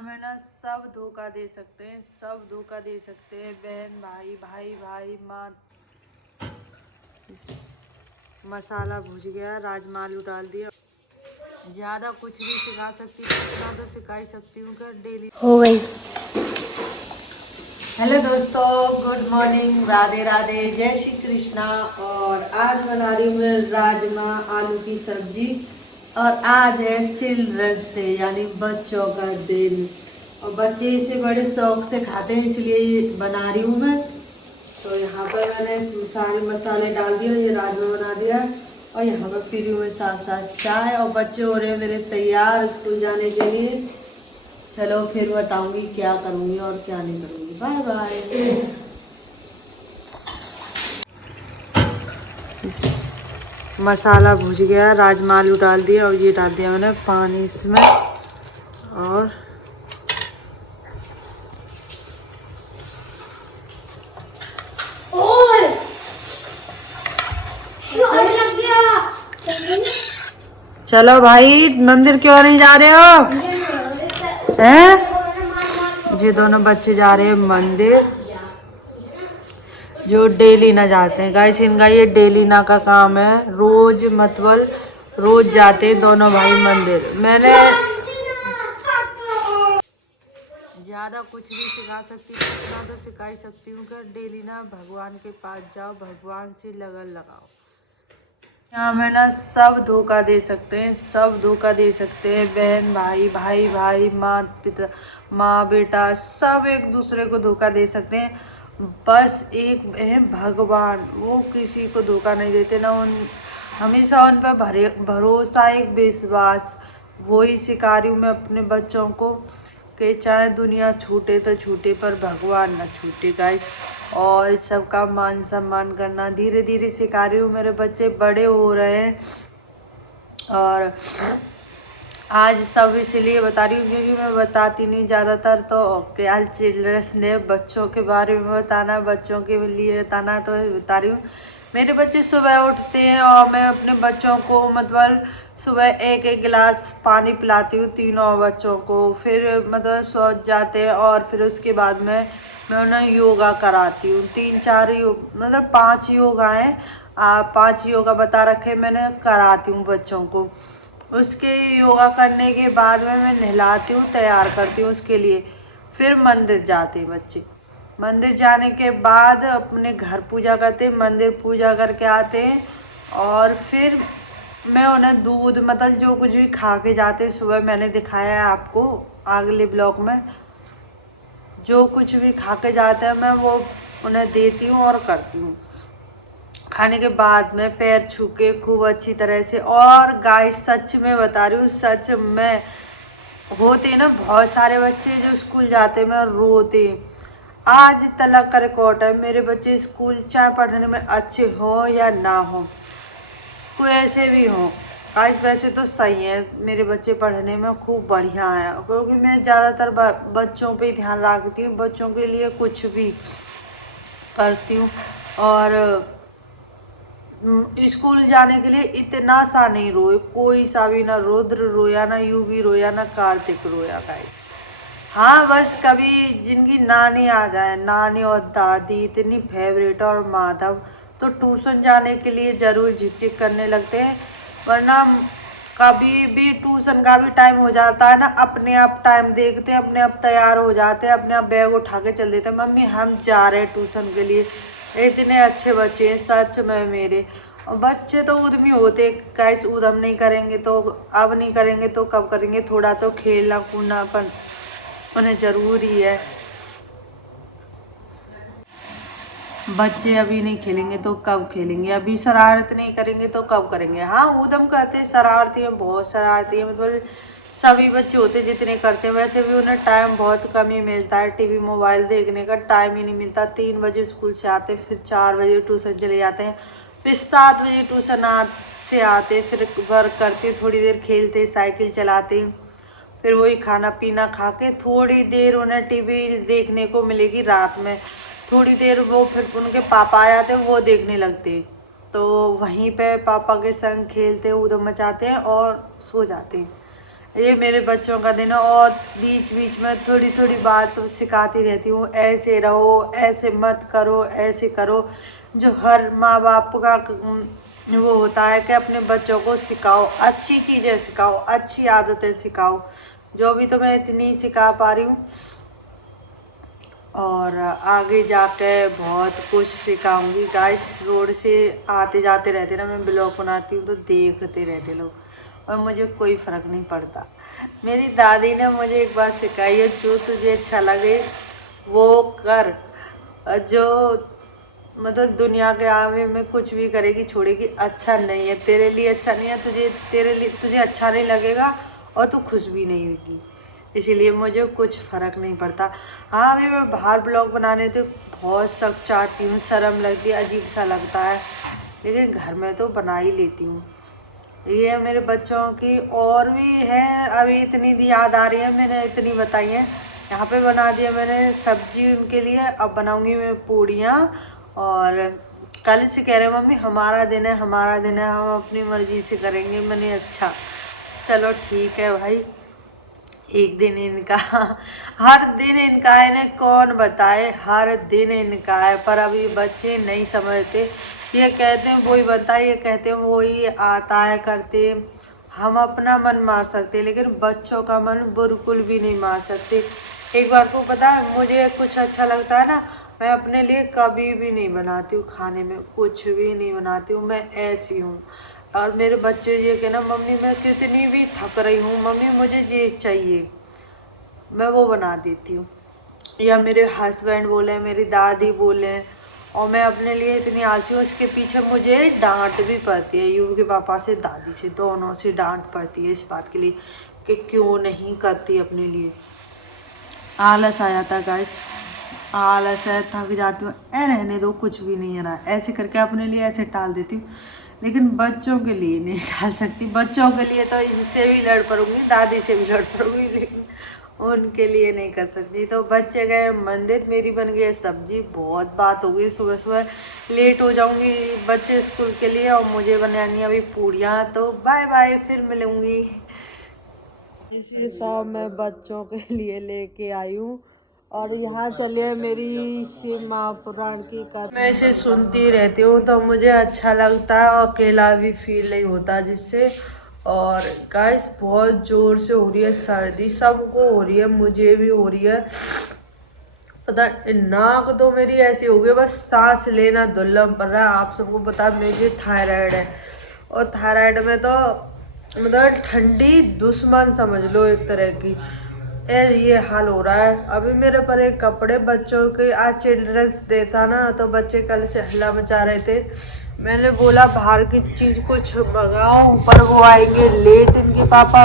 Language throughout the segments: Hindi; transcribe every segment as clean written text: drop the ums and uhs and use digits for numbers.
हमें ना सब धोखा दे सकते हैं, सब धोखा दे सकते हैं। बहन भाई, भाई भाई, माँ। मसाला भुज गया, राजमा आलू डाल दिया। ज्यादा कुछ नहीं सिखा सकती, इतना तो सिखा ही सकती हूँ कि डेली हो गई। हेलो दोस्तों, गुड मॉर्निंग, राधे राधे, जय श्री कृष्णा। और आज बना रही हूँ मैं राजमा आलू की सब्जी। और आज है चिल्ड्रंस डे, यानी बच्चों का दिन। और बच्चे इसे बड़े शौक से खाते हैं, इसलिए ये बना रही हूँ मैं। तो यहाँ पर मैंने सारे मसाले डाल दिए, ये राजमा बना दिया। और यहाँ पर पी रही हूँ मैं साथ साथ चाय। और बच्चे हो रहे हैं मेरे तैयार स्कूल जाने के लिए। चलो फिर बताऊंगी क्या करूंगी और क्या नहीं करूंगी। Bye bye. मसाला भुज गया, राजमा आलू डाल दिया और ये डाल दिया मैंने पानी इसमें। और चलो भाई, मंदिर क्यों नहीं जा रहे हो? हैं? ये दोनों बच्चे जा रहे हैं मंदिर, जो डेली ना जाते हैं। गाइस, इनका ये डेली ना का काम है, रोज मतलब रोज जाते हैं दोनों भाई मंदिर। मैंने ज्यादा कुछ नहीं सिखा सकती, इतना तो सिखा ही सकती हूँ कि डेली ना भगवान के पास जाओ, भगवान से लगन लगाओ। यहाँ में ना सब धोखा दे सकते हैं, सब धोखा दे सकते हैं। बहन भाई, भाई भाई, माँ पिता, माँ बेटा, सब एक दूसरे को धोखा दे सकते हैं। बस एक है भगवान, वो किसी को धोखा नहीं देते ना। हमेशा उन पर भरोसा, एक विश्वास, वही सिखा रही हूँ मैं अपने बच्चों को कि चाहे दुनिया छूटे तो छूटे, पर भगवान ना छूटे गाइस। और सबका मान सम्मान करना धीरे धीरे सिखा रही हूँ। मेरे बच्चे बड़े हो रहे हैं और आज सब इसलिए बता रही हूँ क्योंकि मैं बताती नहीं ज़्यादातर। तो क्या चिल्ड्रंस डे, बच्चों के बारे में बताना, बच्चों के लिए बताना, तो बता रही हूँ। मेरे बच्चे सुबह उठते हैं और मैं अपने बच्चों को मतलब सुबह एक एक गिलास पानी पिलाती हूँ तीनों बच्चों को। फिर मतलब सो जाते हैं और फिर उसके बाद में मैं उन्हें योगा कराती हूँ। 3-4 मतलब 5 योगा हैं, 5 योगा बता रखे मैंने, कराती हूँ बच्चों को। उसके योगा करने के बाद में मैं नहलाती हूँ, तैयार करती हूँ उसके लिए। फिर मंदिर जाते हैं बच्चे। मंदिर जाने के बाद अपने घर पूजा करते हैं, मंदिर पूजा करके आते हैं। और फिर मैं उन्हें दूध मतलब जो कुछ भी खा के जाते हैं, सुबह मैंने दिखाया है आपको अगले ब्लॉग में, जो कुछ भी खा के जाते हैं मैं वो उन्हें देती हूँ और करती हूँ। खाने के बाद में पैर छू के खूब अच्छी तरह से। और गाइस, सच में बता रही हूँ, सच में होते ना बहुत सारे बच्चे जो स्कूल जाते में रोते। आज तक का रिकॉर्ड है, मेरे बच्चे स्कूल चाहे पढ़ने में अच्छे हो या ना हो, कोई ऐसे भी हो गाइस, वैसे तो सही है, मेरे बच्चे पढ़ने में खूब बढ़िया है। क्योंकि मैं ज़्यादातर बच्चों पे ध्यान रखती हूँ, बच्चों के लिए कुछ भी करती हूँ। और स्कूल जाने के लिए इतना सा नहीं रोए, कोई सा भी, ना रुद्र रोया, ना यूवी रोया, ना कार्तिक रोया गाइस। हाँ, बस कभी जिनकी नानी आ जाए, नानी और दादी इतनी फेवरेट और माधव, तो ट्यूशन जाने के लिए ज़रूर झिकझिक करने लगते हैं। वरना कभी भी ट्यूशन का भी टाइम हो जाता है ना, अपने आप टाइम देखते हैं, अपने आप तैयार हो जाते हैं, अपने आप बैग उठा के चल देते हैं, मम्मी हम जा रहे हैं ट्यूशन के लिए। इतने अच्छे बच्चे हैं सच में मेरे। और बच्चे तो उद्यमी होते, कैसे उद्यम नहीं करेंगे तो, अब नहीं करेंगे तो कब करेंगे। थोड़ा तो खेलना कूदना पर उन्हें ज़रूरी है। बच्चे अभी नहीं खेलेंगे तो कब खेलेंगे, अभी शरारत नहीं करेंगे तो कब करेंगे। हाँ, उद्यम करते हैं, शरारती हैं, बहुत शरारती हैं, मतलब सभी बच्चे होते जितने करते हैं। वैसे भी उन्हें टाइम बहुत कम ही मिलता है, टीवी मोबाइल देखने का टाइम ही नहीं मिलता। 3 बजे स्कूल से आते, फिर 4 बजे ट्यूशन चले जाते हैं, फिर 7 बजे ट्यूशन से आते, फिर वर्क करते, थोड़ी देर खेलते, साइकिल चलाते, फिर वही खाना पीना खा के थोड़ी देर उन्हें टीवी देखने को मिलेगी रात में। थोड़ी देर वो फिर उनके पापा आ जाते हैं, वो देखने लगते हैं, तो वहीं पे पापा के संग खेलते उधम मचाते हैं और सो जाते हैं। ये मेरे बच्चों का दिन है और बीच बीच में थोड़ी थोड़ी बात सिखाती रहती हूँ, ऐसे रहो, ऐसे मत करो, ऐसे करो। जो हर माँ बाप का वो होता है कि अपने बच्चों को सिखाओ, अच्छी चीज़ें सिखाओ, अच्छी आदतें सिखाओ। जो भी तो मैं इतनी सिखा पा रही हूँ और आगे जाके बहुत कुछ सिखाऊंगी गाइस। रोड से आते जाते रहते ना, मैं ब्लॉग बनाती हूँ तो देखते रहते लोग और मुझे कोई फ़र्क नहीं पड़ता। मेरी दादी ने मुझे एक बात सिखाई है, जो तुझे अच्छा लगे वो कर। जो मतलब दुनिया के आगे में कुछ भी करेगी छोड़ेगी, अच्छा नहीं है तेरे लिए, अच्छा नहीं है तुझे अच्छा नहीं लगेगा और तू खुश भी नहीं होगी। इसीलिए मुझे कुछ फ़र्क नहीं पड़ता। हाँ, अभी मैं बाहर ब्लॉग बनाने तो बहुत सख्त चाहती हूँ, शर्म लगती है, अजीब सा लगता है, लेकिन घर में तो बना ही लेती हूँ। ये मेरे बच्चों की और भी है, अभी इतनी याद आ रही है, मैंने इतनी बताई है। यहाँ पे बना दिया मैंने सब्जी उनके लिए, अब बनाऊंगी मैं पूड़ियाँ। और कल से कह रहे मम्मी हमारा दिन है, हमारा दिन है, हम अपनी मर्जी से करेंगे। मैंने अच्छा चलो ठीक है भाई, एक दिन इनका हर दिन इनका है, इन्हें कौन बताए, हर दिन इनका है। पर अभी बच्चे नहीं समझते, ये कहते हैं वही बनता है, ये कहते हैं वही आता है करते। हम अपना मन मार सकते लेकिन बच्चों का मन बिल्कुल भी नहीं मार सकते। एक बार को पता है, मुझे कुछ अच्छा लगता है ना, मैं अपने लिए कभी भी नहीं बनाती हूँ, खाने में कुछ भी नहीं बनाती हूँ, मैं ऐसी हूँ। और मेरे बच्चे ये कहना मम्मी मैं कितनी भी थक रही हूँ, मम्मी मुझे ये चाहिए, मैं वो बना देती हूँ। या मेरे हस्बैंड बोले, मेरी दादी बोले, और मैं अपने लिए इतनी आलसी हूँ। इसके पीछे मुझे डांट भी पड़ती है, यूँ के पापा से, दादी से, दोनों से डांट पड़ती है इस बात के लिए कि क्यों नहीं करती अपने लिए। आलस आ जाता है गाइस, आलस है, थक जाती हूँ, रहने दो कुछ भी नहीं है रहा, ऐसे करके अपने लिए ऐसे टाल देती हूँ। लेकिन बच्चों के लिए नहीं टाल सकती, बच्चों के लिए तो इनसे भी लड़ पड़ूंगी, दादी से भी लड़ पड़ूंगी, लेकिन उनके लिए नहीं कर सकती। तो बच्चे गए मंदिर, मेरी बन गई सब्जी, बहुत बात हो गई, सुबह सुबह लेट हो जाऊंगी बच्चे स्कूल के लिए और मुझे बनानी अभी पूड़ियाँ। तो बाय बाय, फिर मिलूंगी। इसी सब मैं बच्चों के लिए लेके आई हूँ और यहाँ चलिए मेरी शिव महापुराण की कथा, मैं इसे सुनती रहती हूँ तो मुझे अच्छा लगता है और अकेला भी फील नहीं होता जिससे। और गाइस बहुत जोर से हो रही है सर्दी, सबको हो रही है, मुझे भी हो रही है। पता नाक तो मेरी ऐसी हो गई, बस सांस लेना दुर्लभ पड़ रहा है। आप सबको पता है मुझे थायराइड है और थायराइड में तो मतलब ठंडी दुश्मन समझ लो एक तरह की। ये हाल हो रहा है। अभी मेरे पर एक कपड़े बच्चों के, आज चिल्ड्रंस डे था ना, तो बच्चे कल से हल्ला मचा रहे थे। मैंने बोला बाहर की चीज़ कुछ मंगाओ, पर वो आएंगे लेट इनके पापा,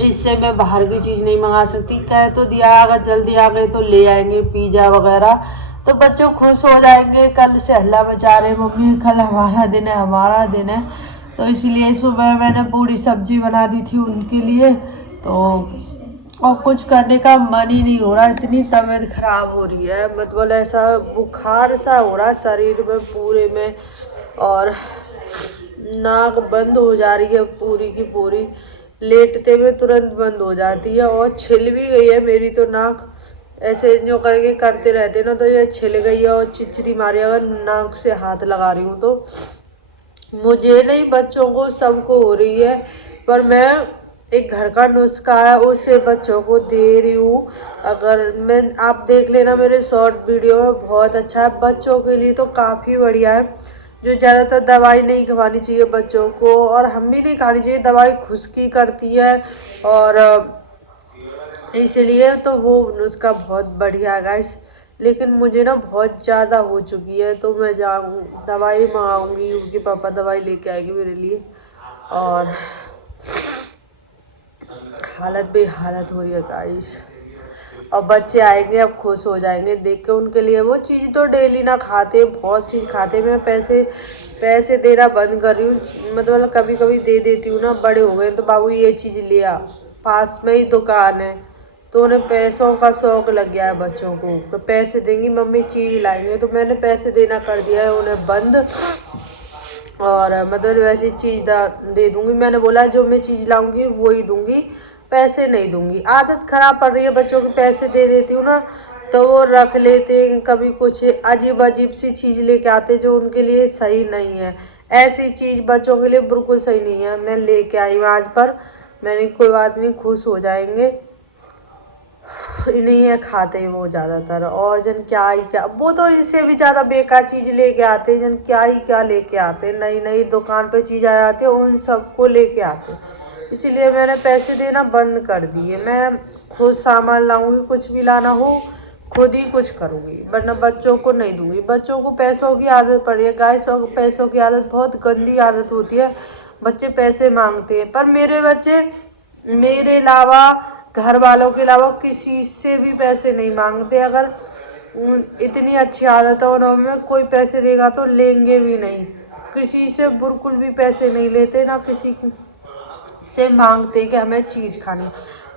इससे मैं बाहर की चीज़ नहीं मंगा सकती। कह तो दिया अगर जल्दी आ गए तो ले आएंगे पिज़्ज़ा वगैरह, तो बच्चों खुश हो जाएंगे। कल से हल्ला मचा रहे मम्मी कल हमारा दिन है, हमारा दिन है। तो इसलिए सुबह मैंने पूरी सब्जी बना दी थी उनके लिए, तो और कुछ करने का मन ही नहीं हो रहा, इतनी तबीयत खराब हो रही है, मतलब ऐसा बुखार सा हो रहा है शरीर में पूरे में, और नाक बंद हो जा रही है पूरी की पूरी, लेटते में तुरंत बंद हो जाती है। और छिल भी गई है मेरी तो नाक, ऐसे जो करके करते रहते ना तो ये छिल गई है और चिचरी मारी, अगर नाक से हाथ लगा रही हूँ तो। मुझे नहीं, बच्चों को सबको हो रही है, पर मैं एक घर का नुस्खा है उसे बच्चों को दे रही हूँ। अगर मैं, आप देख लेना मेरे शॉर्ट वीडियो में, बहुत अच्छा है बच्चों के लिए, तो काफ़ी बढ़िया है। जो ज़्यादातर दवाई नहीं खवानी चाहिए बच्चों को, और हम भी नहीं खानी चाहिए, दवाई खुश्की करती है, और इसलिए तो वो नुस्खा बहुत बढ़िया है गाइस। लेकिन मुझे ना बहुत ज़्यादा हो चुकी है, तो मैं जाऊँ दवाई मंगाऊँगी, उनके पापा दवाई लेके आएंगे मेरे लिए। और हालत बेहालत हो रही है गाइस, और बच्चे आएंगे अब खुश हो जाएंगे देख के उनके लिए। वो चीज़ तो डेली ना खाते, बहुत चीज़ खाते, मैं पैसे देना बंद कर रही हूँ, मतलब कभी कभी दे देती हूँ ना। बड़े हो गए तो बाबू ये चीज़ लिया, पास में ही दुकान है, तो उन्हें पैसों का शौक लग गया है बच्चों को, तो पैसे देंगी मम्मी चीज़ लाएंगे, तो मैंने पैसे देना कर दिया है उन्हें बंद। और मतलब वैसी चीज़ दे दूंगी। मैंने बोला जो मैं चीज़ लाऊंगी वो ही दूंगी, पैसे नहीं दूंगी। आदत खराब पड़ रही है बच्चों की, पैसे दे देती हूँ ना तो वो रख लेते हैं, कभी कुछ अजीब अजीब सी चीज़ लेके आते जो उनके लिए सही नहीं है। ऐसी चीज़ बच्चों के लिए बिल्कुल सही नहीं है। मैं लेके आई हूँ आज पर, मैंने कोई बात नहीं, खुश हो जाएंगे। नहीं है खाते ही वो ज़्यादातर, और जन क्या ही क्या, वो तो इससे भी ज़्यादा बेकार चीज़ लेके आते हैं, जन क्या ही क्या लेके आते हैं। नई नई दुकान पे चीज़ आ जाती है उन सबको लेके आते हैं। इसीलिए मैंने पैसे देना बंद कर दिए। मैं खुद सामान लाऊंगी, कुछ भी लाना हो खुद ही कुछ करूँगी, वरना बच्चों को नहीं दूंगी। बच्चों को पैसों की आदत पड़ी है गाइस, और पैसों की आदत बहुत गंदी आदत होती है। बच्चे पैसे मांगते हैं, पर मेरे बच्चे मेरे अलावा, घर वालों के अलावा किसी से भी पैसे नहीं मांगते। अगर इतनी अच्छी आदत है उन्होंने, कोई पैसे देगा तो लेंगे भी नहीं, किसी से बिल्कुल भी पैसे नहीं लेते, ना किसी से मांगते कि हमें चीज़ खानी।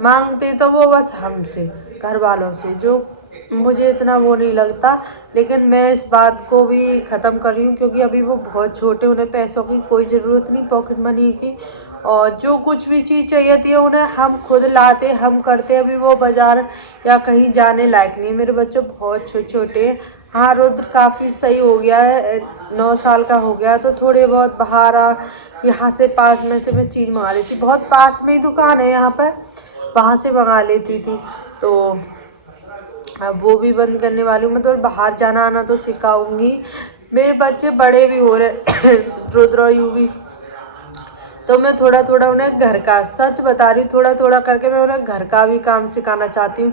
मांगते तो वो बस हमसे, घर वालों से, जो मुझे इतना वो नहीं लगता। लेकिन मैं इस बात को भी ख़त्म कर रही हूँ, क्योंकि अभी वो बहुत छोटे, उन्हें पैसों की कोई ज़रूरत नहीं, पॉकेट मनी की। और जो कुछ भी चीज़ चाहिए थी उन्हें हम खुद लाते, हम करते। अभी वो बाज़ार या कहीं जाने लायक नहीं है। मेरे बच्चे बहुत छोटे छोटे हैं। हाँ, रुद्र काफ़ी सही हो गया है, 9 साल का हो गया, तो थोड़े बहुत बाहर यहाँ से पास में से मैं चीज़ मंगा लेती, बहुत पास में ही दुकान है यहाँ पर, वहाँ से मंगा लेती थी। तो अब वो भी बंद करने वाली हूँ। मतलब बाहर जाना आना तो सिखाऊंगी। मेरे बच्चे बड़े भी हो रहे रुद्र और यू भी, तो मैं थोड़ा थोड़ा उन्हें घर का, सच बता रही, थोड़ा थोड़ा करके मैं उन्हें घर का भी काम सिखाना चाहती हूँ।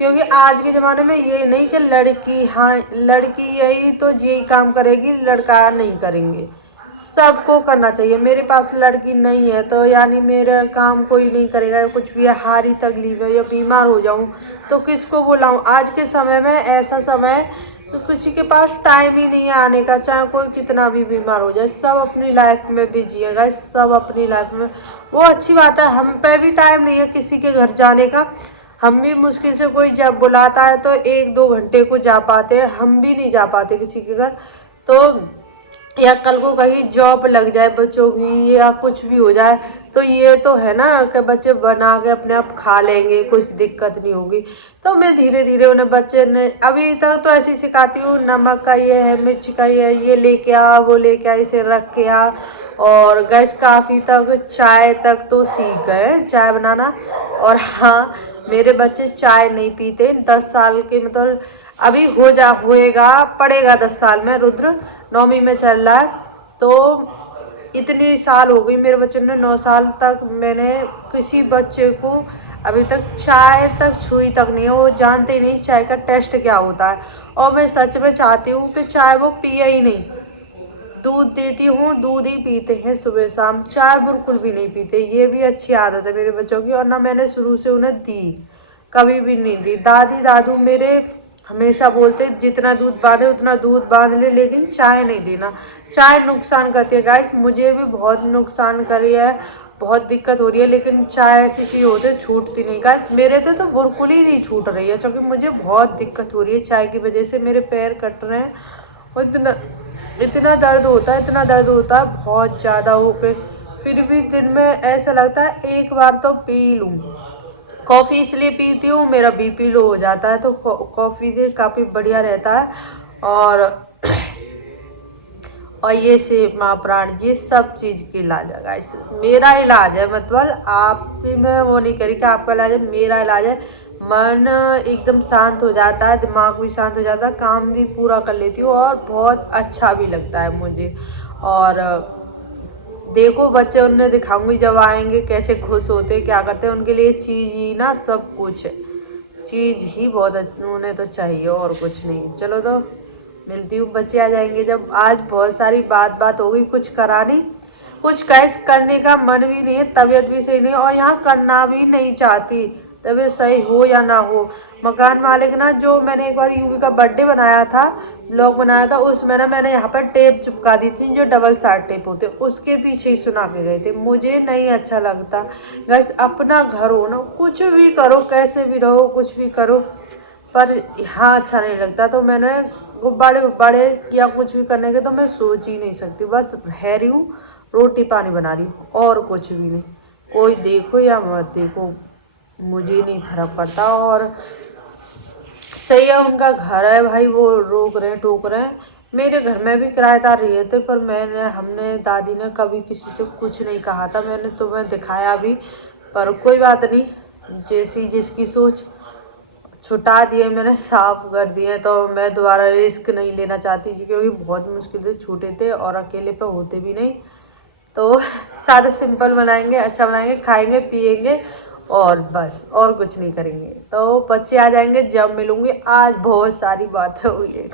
क्योंकि आज के ज़माने में ये नहीं कि लड़की, हाँ लड़की यही तो यही काम करेगी, लड़का नहीं करेंगे, सबको करना चाहिए। मेरे पास लड़की नहीं है तो यानी मेरा काम कोई नहीं करेगा। कुछ भी हारी तकलीफ है या बीमार हो जाऊँ तो किसको बुलाऊँ। आज के समय में ऐसा समय है तो किसी के पास टाइम ही नहीं है आने का, चाहे कोई कितना भी बीमार हो जाए। सब अपनी लाइफ में बिजी है गाइस, सब अपनी लाइफ में। वो अच्छी बात है, हम पे भी टाइम नहीं है किसी के घर जाने का। हम भी मुश्किल से, कोई जब बुलाता है तो 1-2 घंटे को जा पाते हैं, हम भी नहीं जा पाते किसी के घर। तो या कल को कहीं जॉब लग जाए बच्चों की या कुछ भी हो जाए तो ये तो है ना कि बच्चे बना के अपने आप खा लेंगे, कुछ दिक्कत नहीं होगी। तो मैं धीरे धीरे उन्हें, बच्चे ने अभी तक तो ऐसे ही सिखाती हूँ, नमक का ये है, मिर्च का ये है, ये लेके आ, वो लेके आ, इसे रख के आ। और गैस काफ़ी तक चाय तक तो सीख गए, चाय बनाना। और हाँ, मेरे बच्चे चाय नहीं पीते, 10 साल के, मतलब अभी होएगा पड़ेगा 10 साल में। रुद्र 9वीं में चल रहा है, तो इतनी साल हो गई मेरे बच्चे ने, 9 साल तक मैंने किसी बच्चे को अभी तक चाय तक छुई तक नहीं है। वो जानते ही नहीं चाय का टेस्ट क्या होता है। और मैं सच में चाहती हूँ कि चाय वो पिए ही नहीं। दूध देती हूँ, दूध ही पीते हैं सुबह शाम, चाय बिल्कुल भी नहीं पीते। ये भी अच्छी आदत है मेरे बच्चों की, और ना मैंने शुरू से उन्हें दी, कभी भी नहीं दी। दादी दादू मेरे हमेशा बोलते जितना दूध बांधे उतना दूध बांध ले, लेकिन चाय नहीं देना। चाय नुकसान करती है गाइस, मुझे भी बहुत नुकसान करी है, बहुत दिक्कत हो रही है। लेकिन चाय ऐसी चीज़ होती है छूटती नहीं गाइस, मेरे तो बिल्कुल ही नहीं छूट रही है, क्योंकि मुझे बहुत दिक्कत हो रही है चाय की वजह से। मेरे पैर कट रहे हैं और इतना इतना दर्द होता है, इतना दर्द होता है बहुत ज़्यादा हो के। फिर भी दिन में ऐसा लगता है एक बार तो पी लूँ। कॉफ़ी इसलिए पीती हूँ, मेरा बीपी लो हो जाता है, तो कॉफ़ी से काफ़ी बढ़िया रहता है। और ये सेब माँ प्राण, ये सब चीज़ की इलाज है गाइस, मेरा इलाज है। मतलब आपकी मैं वो नहीं करी कि आपका इलाज है, मेरा इलाज है। मन एकदम शांत हो जाता है, दिमाग भी शांत हो जाता है, काम भी पूरा कर लेती हूँ, और बहुत अच्छा भी लगता है मुझे। और देखो बच्चे, उन्हें दिखाऊंगी जब आएंगे कैसे खुश होते हैं, क्या करते हैं। उनके लिए चीज़ ही ना सब कुछ है, चीज़ ही बहुत उन्हें तो चाहिए और कुछ नहीं। चलो तो मिलती हूँ, बच्चे आ जाएंगे जब। आज बहुत सारी बात हो गई, कुछ करा नहीं, कुछ कैस करने का मन भी नहीं है, तबीयत भी सही नहीं, और यहाँ करना भी नहीं चाहती, तबीयत सही हो या ना हो। मकान मालिक ना, जो मैंने एक बार यूवी का बर्थडे बनाया था, ब्लॉग बनाया था, उसमें ना मैंने यहाँ पर टेप चिपका दी थी, जो डबल साइड टेप होते, उसके पीछे ही सुना के गए थे। मुझे नहीं अच्छा लगता गैस, अपना घर हो ना, कुछ भी करो, कैसे भी रहो, कुछ भी करो, पर यहाँ अच्छा नहीं लगता। तो मैंने गुब्बारे गुब्बारे या कुछ भी करने के तो मैं सोच ही नहीं सकती, बस रह रही हूँ, रोटी पानी बना रही हूँ और कुछ भी नहीं। कोई देखो या मत देखो, मुझे नहीं फर्क पड़ता। और सही है, उनका घर है भाई, वो रोक रहे हैं टोक रहे हैं। मेरे घर में भी किराएदार रहे थे, पर हमने दादी ने कभी किसी से कुछ नहीं कहा था, मैंने तुम्हें दिखाया भी। पर कोई बात नहीं, जैसी जिसकी सोच। छुटा दिए मैंने, साफ कर दिए, तो मैं दोबारा रिस्क नहीं लेना चाहती क्योंकि बहुत मुश्किल से छूटे थे और अकेले पे होते भी नहीं। तो सादा सिंपल बनाएंगे, अच्छा बनाएंगे, खाएंगे पिएंगे और बस, और कुछ नहीं करेंगे। तो बच्चे आ जाएंगे जब मिलूंगी। आज बहुत सारी बातें हुई है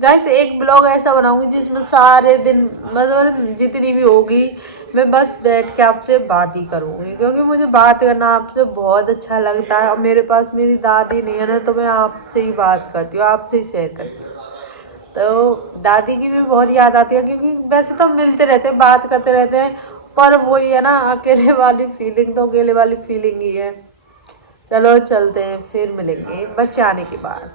गाइस, एक ब्लॉग ऐसा बनाऊंगी जिसमें सारे दिन मतलब जितनी भी होगी मैं बस बैठ के आपसे बात ही करूंगी, क्योंकि मुझे बात करना आपसे बहुत अच्छा लगता है। और मेरे पास मेरी दादी नहीं है ना, तो मैं आपसे ही बात करती हूँ, आपसे ही शेयर करती हूँ। तो दादी की भी बहुत याद आती है, क्योंकि वैसे तो मिलते रहते हैं, बात करते रहते हैं, पर वही है ना, अकेले वाली फीलिंग तो अकेले वाली फीलिंग ही है। चलो चलते हैं, फिर मिलेंगे बच्चे आने के बाद।